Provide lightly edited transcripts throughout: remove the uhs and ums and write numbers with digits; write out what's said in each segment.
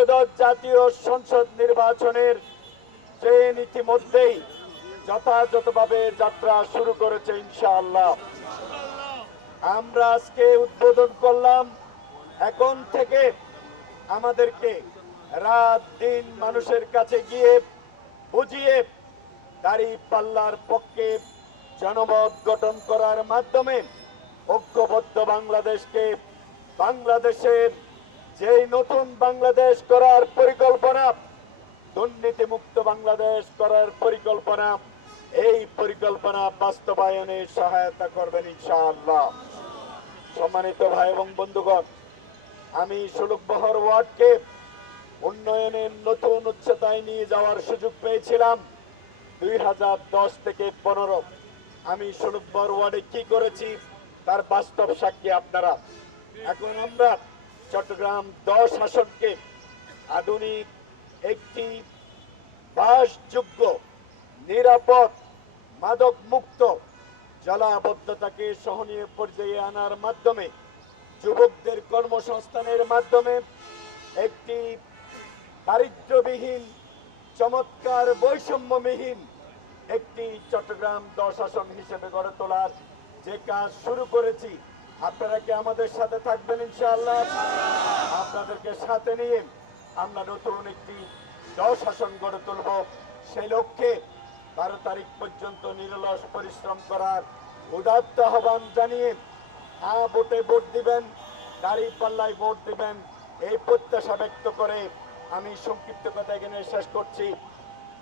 ত্রয়োদশ জাতীয় সংসদ নির্বাচনের ট্রেন ইতিমধ্যেই যথাযথভাবে যাত্রা শুরু করেছে ইনশাআল্লাহ। আমরা আজকে উদ্বোধন করলাম। এখন থেকে আমাদেরকে রাত দিন মানুষের কাছে গিয়ে বুঝিয়ে দাঁড়িপাল্লার পক্ষে জনমত গঠন করার মাধ্যমে ঐক্যবদ্ধ বাংলাদেশকে, বাংলাদেশের যে নতুন বাংলাদেশ করার পরিকল্পনা, দুর্নীতিমুক্ত বাংলাদেশ করার পরিকল্পনা, এই পরিকল্পনা বাস্তবায়নে সহায়তা করবেন ইনশাআল্লাহ। সম্মানিত ভাই এবং বন্ধুগণ, আমি ষোলকবহর ওয়ার্ডকে উন্নয়নের নতুন উচ্চতায় নিয়ে যাওয়ার সুযোগ পেয়েছিলাম 2010 থেকে 15। আমি ষোলকবহর ওয়ার্ডে কি করেছি তার বাস্তব সাক্ষী আপনারা। এখন আমরা চট্টগ্রাম 10 আসনকে আধুনিক একটি বাসযোগ্য, নিরাপদ, মাদক মুক্ত, জলাবদ্ধতাকে সহনীয় পর্যায়ে আনার মাধ্যমে, যুবকদের কর্মসংস্থানের মাধ্যমে একটি দারিদ্র্যবিহীন, চমৎকার, বৈষম্যবিহীন একটি চট্টগ্রাম 10 আসন হিসেবে গড়ে তোলার যে কাজ শুরু করেছি, আপনারা কি আমাদের সাথে থাকবেন ইনশাআল্লাহ? আপনাদেরকে সাথে নিয়ে আমরা নতুন একটি 10 আসন গড়ে তুলব। সেই লক্ষ্যে 12 তারিখ পর্যন্ত নিরলস পরিশ্রম করার উদাত্ত আহ্বান জানিয়ে ভোটে ভোট দিবেন, দাঁড়িপাল্লায় ভোট দিবেন, এই প্রত্যাশা ব্যক্ত করে আমি সংক্ষিপ্ত কথা এখানে শেষ করছি।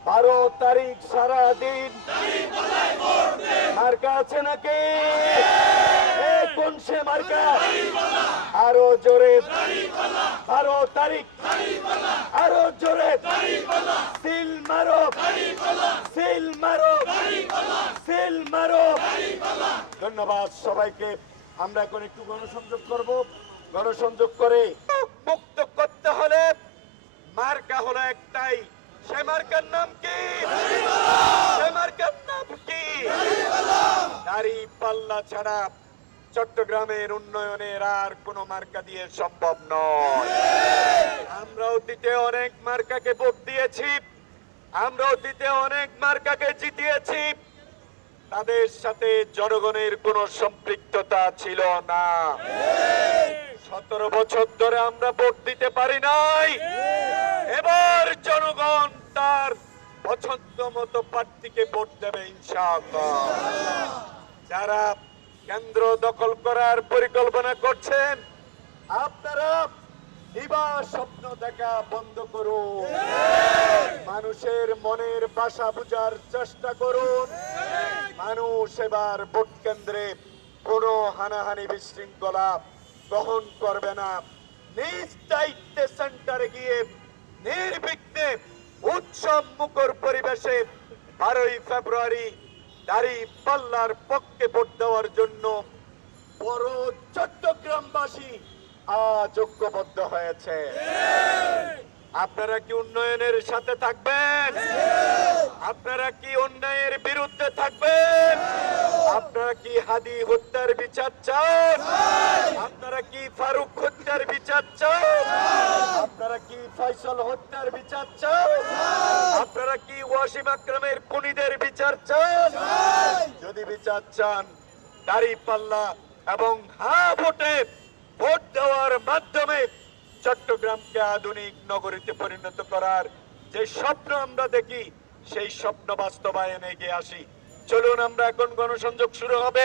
12 তারিখ সারা দিন মার্কা আছে নাকি? কোন সে মার্কা? আরো জোরে 12 তারিখ, আরো জোরে সিল মারো, সিল মারো, সিল মারো। ধন্যবাদ সবাইকে। আমরা এখন একটু গণসংযোগ করব। গণসংযোগ করে মুক্ত করতে হলে মার্কা হলো একটাই। সে মার্কার নাম কি? সে মার্কার নাম কি? দাঁড়িপাল্লা ছাড়া চট্টগ্রামের উন্নয়নের আর কোন মার্কা দিয়ে সম্ভব নয়। আমরা অতীতে অনেক মার্কাকে ভোট দিয়েছি, আমরা অতীতে অনেক মার্কাকে জিতিয়েছি, তাদের সাথে জনগণের কোনো সম্পৃক্ততা ছিল না। 17 বছর ধরে আমরা ভোট দিতে পারি নাই। এবার জনগণ তার পছন্দ মতো প্রার্থীকে ভোট দেবে ইনশাআল্লাহ। যারা কেন্দ্র দখল করার পরিকল্পনা করছেন, আপনারা দিবা স্বপ্ন দেখা বন্ধ করুন, মানুষের মনের ভাষা বুঝার চেষ্টা করুন। মানুষ এবার ভোট কেন্দ্রে কোনো হানাহানি বিশৃঙ্খলা গ্রহণ করবে না। নিজ দায়িত্বে সেন্টারে গিয়ে নির্বিঘ্নে উৎসব মুখর পরিবেশে 12ই ফেব্রুয়ারি দাঁড়িপাল্লার পক্ষে ভোট দেওয়ার জন্য বড় চট্টগ্রামবাসী আজ ঐক্যবদ্ধ হয়েছে। আপনারা কি উন্নয়নের সাথে থাকবেন? আপনারা কি অন্যায়ের বিরুদ্ধে থাকবেন? আপনারা কি হাদি হত্যার বিচার চান? আপনারা কি ফারুক হত্যার বিচার চান? আপনারা কি ফয়সাল হত্যার বিচার চান? আপনারা কি ওয়াসিম আকরামের খুনিদের বিচার চান? যদি বিচার চান, দাঁড়িপাল্লা এবং হ্যাঁ ভোটে ভোট দেওয়ার মাধ্যমে চট্টগ্রামকে আধুনিক নগরীতে পরিণত করার যে স্বপ্ন আমরা দেখি, সেই স্বপ্ন বাস্তবায়নে এগিয়ে আসি। চলুন আমরা এখন গণসংযোগ শুরু হবে।